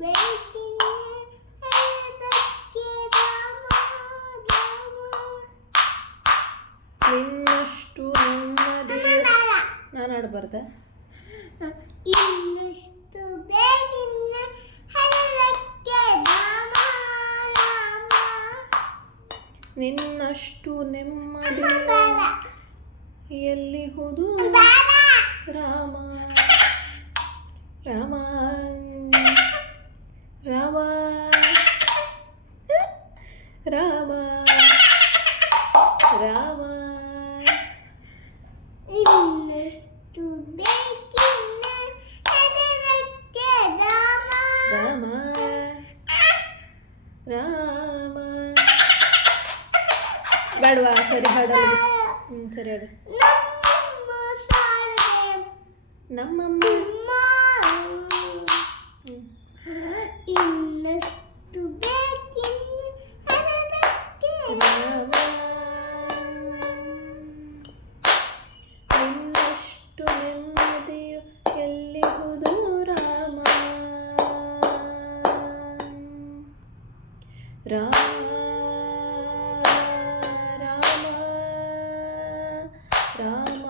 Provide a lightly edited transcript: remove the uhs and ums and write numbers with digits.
ಬೇಕಿನ್ನ ಹೇಳದಕ್ಕೆ ರಾಮ ಇನ್ನಷ್ಟು ನೆಮ್ಮದಿ ನಾನು ಆಡಬಾರ್ದ ಇನ್ನಷ್ಟು ಬೇಕಿನ್ನ ಹೇಳದಕ್ಕೆ ರಾಮ ರಾಮ ನಿನ್ನಷ್ಟು ನೆಮ್ಮದಿ ಎಲ್ಲಿಹುದು ರಾಮ ರಾಮ ರಾಮ ರಾಮ ರಾಮ ಇನ್ನಷ್ಟು ಬೇಕಿನ್ನ ಹೇಳದಕ್ಕೆ ರಾಮ ರಾಮ ರಾಮ ಬೇಡವಾ ಸರಿ ಹಾಡಲ್ಲ ಸರಿ ಹಾಡು ನಮ್ಮ ಸಾರೆ ನಮ್ಮಮ್ಮ ಇನ್ನಷ್ಟು ಬೇಕಿನ್ನ ಹೇಳದಕ್ಕೆ ರಾಮ ಇನ್ನಷ್ಟು ನೆಮ್ಮದಿಯು ಎಲ್ಲಿಹುದು ರಾಮ ರಾಮ ರಾಮ ರಾಮ